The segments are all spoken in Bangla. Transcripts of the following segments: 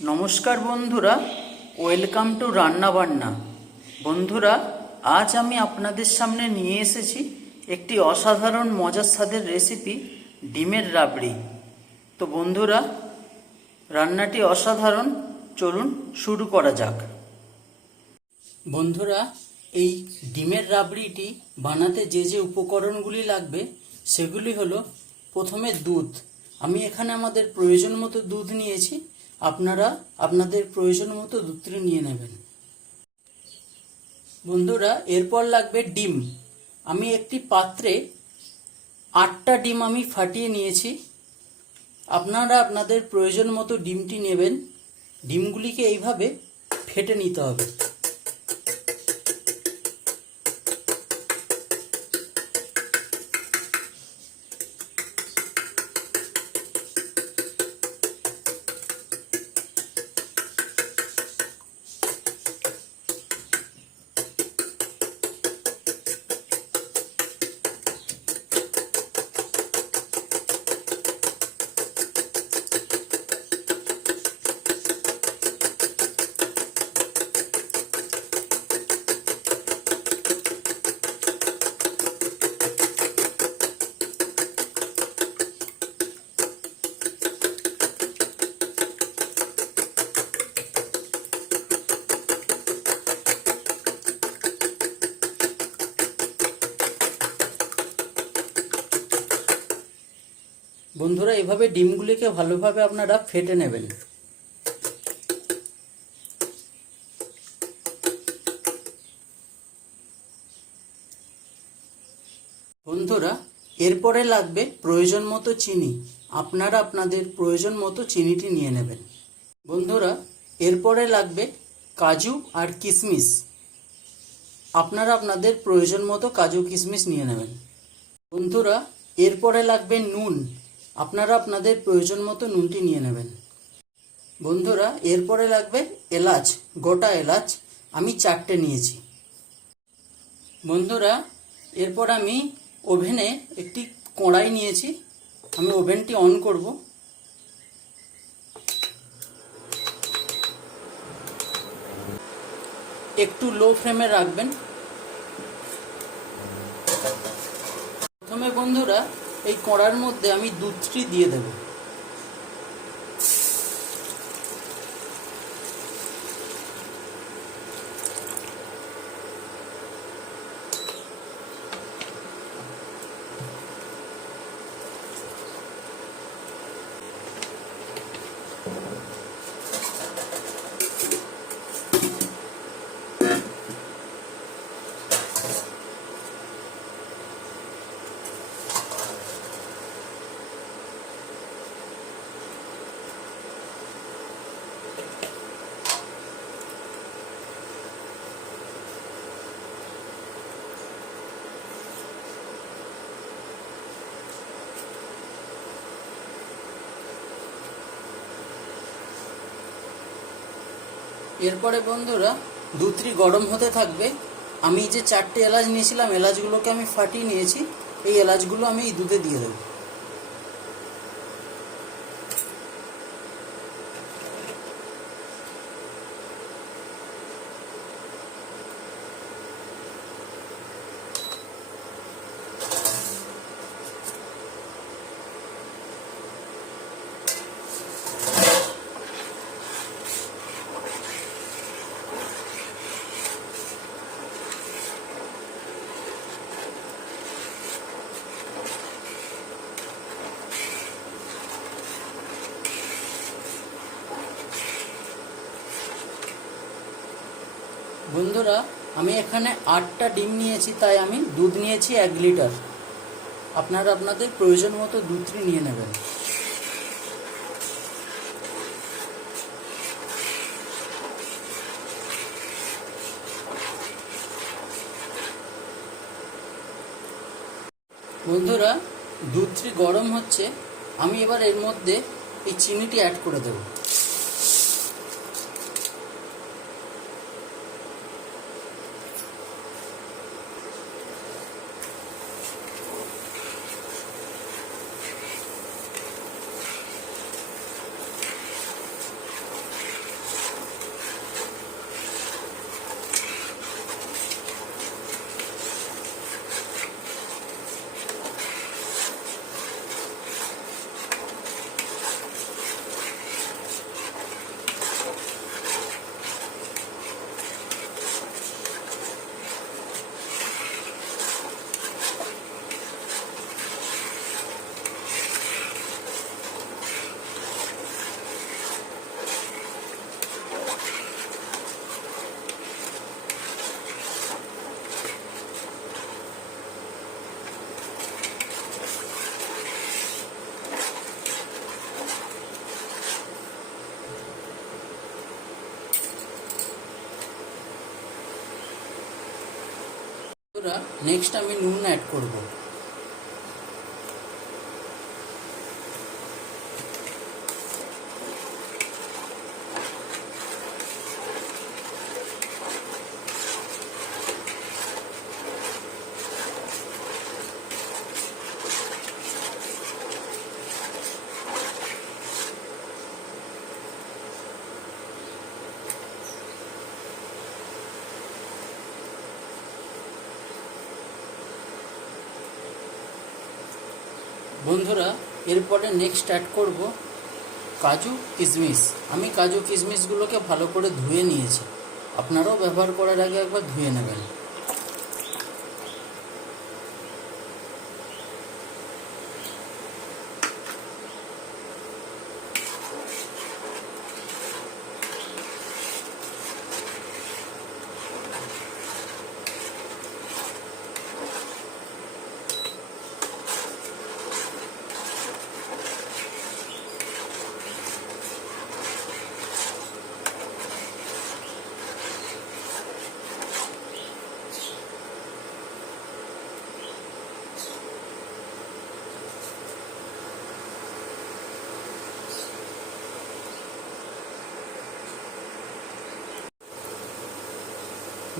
নমস্কার বন্ধুরা, ওয়েলকাম টু রান্নাবান্না। বন্ধুরা, আজ আমি আপনাদের সামনে নিয়ে এসেছি একটি অসাধারণ মজার স্বাদের রেসিপি, ডিমের রাবড়ি। তো বন্ধুরা, রান্নাটি অসাধারণ, চলুন শুরু করা যাক। বন্ধুরা, এই ডিমের রাবড়িটি বানাতে যে যে উপকরণগুলি লাগবে সেগুলি হলো, প্রথমে দুধ। আমি এখানে আমাদের প্রয়োজন মতো দুধ নিয়েছি, আপনারা আপনাদের প্রয়োজন মতো দুধটি নিয়ে নেবেন। বন্ধুরা, এরপর লাগবে ডিম। আমি একটি পাত্রে 8টা ডিম আমি ফাটিয়ে নিয়েছি, আপনারা আপনাদের প্রয়োজন মতো ডিমটি নেবেন। ডিমগুলিকে এইভাবে ফেটে নিতে হবে। বন্ধুরা, এভাবে ডিমগুলিকে ভালোভাবে আপনারা ফেটে নেবেন। বন্ধুরা, এরপরে লাগবে প্রয়োজন মতো চিনি। আপনারা আপনাদের প্রয়োজন মতো চিনিটি নিয়ে নেবেন। বন্ধুরা, এরপরে লাগবে কাজু আর কিশমিশ। আপনারা আপনাদের প্রয়োজন মতো কাজু কিশমিশ নিয়ে নেবেন। বন্ধুরা, এরপরে লাগবে নুন। আপনারা আপনাদের প্রয়োজন মতো নুনটি নিয়ে নেবেন। বন্ধুরা, এরপরে লাগবে এলাচ, গোটা এলাচ। আমি 4টে নিয়েছি। বন্ধুরা, এরপর আমি ওভেনে একটি কড়াই নিয়েছি। আমি ওভেনটি অন করব। একটু লো ফ্লেমে রাখবেন। প্রথমে বন্ধুরা, এই কড়ার মধ্যে আমি দুধটি দিয়ে দেব। এরপরে বন্ধুরা, দুধটি গরম হতে থাকবে। আমি যে 4টে এলাচ নিয়েছিলাম, এলাচগুলোকে আমি ফাটিয়ে নিয়েছি। এই এলাচগুলো আমি এই দুধে দিয়ে দেবো। বন্ধুরা, আমি এখানে 8টা ডিম নিয়েছি, তাই আমি দুধ নিয়েছি 1 লিটার। আপনারা আপনাদের প্রয়োজন মতো দুধটি নিয়ে নেবেন। বন্ধুরা, দুধটি গরম হচ্ছে। আমি এবার এর মধ্যে এই চিনিটি অ্যাড করে দেব। বন্ধুরা নেক্সট আমি নুন অ্যাড করব। বন্ধুরা এরপরে নেক্সট অ্যাড করব কাজু কিশমিশ। আমি কাজু কিশমিশগুলোকে ভালো করে ধুয়ে নিয়েছি, আপনারাও ব্যবহার করার আগে একবার ধুয়ে নেবেন।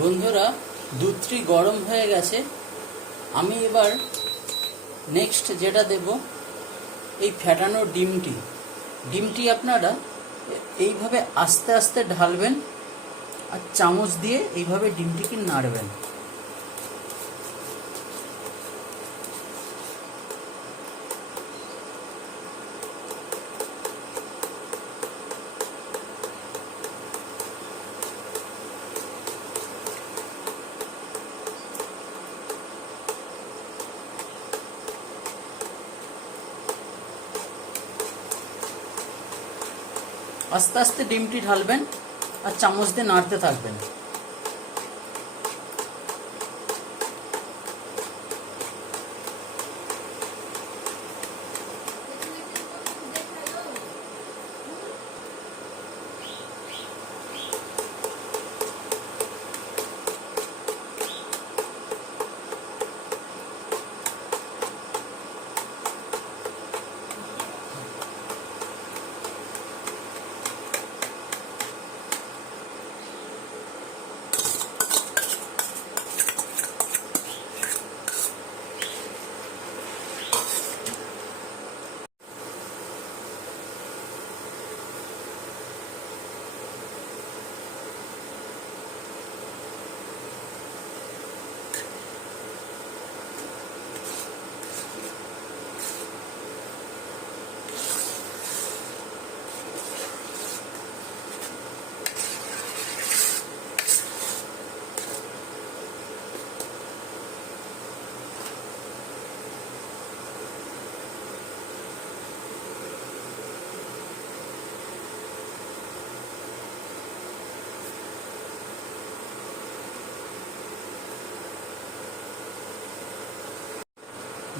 বন্ধুরা দুধটি গরম হয়ে গেছে, আমি এবার নেক্সট যেটা দেব এই ফ্যাটানো ডিমটি আপনারা এইভাবে আস্তে আস্তে ঢালবেন আর চামচ দিয়ে এইভাবে ডিমটিকে নাড়বেন। আস্তে আস্তে ডিমটি ঢালবেন আর চামচ দিয়ে নাড়তে থাকবেন।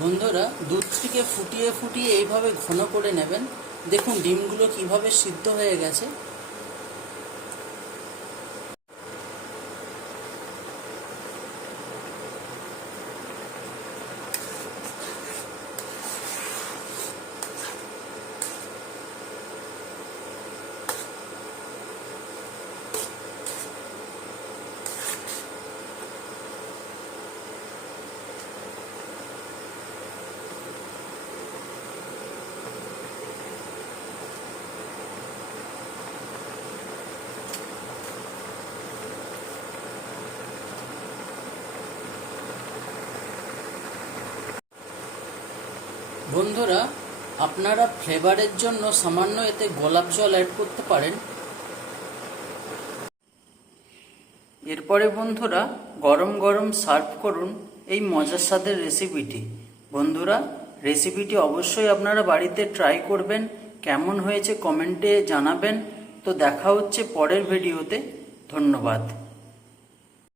বন্ধুরা দুধটিকে ফুটিয়ে ফুটিয়ে এইভাবে ঘন করে নেবেন। দেখুন ডিমগুলো কিভাবে সিদ্ধ হয়ে গেছে। বন্ধুরা আপনারা ফ্লেভারের জন্য সামান্য এতে গোলাপ জল অ্যাড করতে পারেন। এরপরে বন্ধুরা গরম গরম সার্ভ করুন এই মজার স্বাদের রেসিপিটি। বন্ধুরা রেসিপিটি অবশ্যই আপনারা বাড়িতে ট্রাই করবেন, কেমন হয়েছে কমেন্টে জানাবেন। তো দেখা হচ্ছে পরের ভিডিওতে। ধন্যবাদ।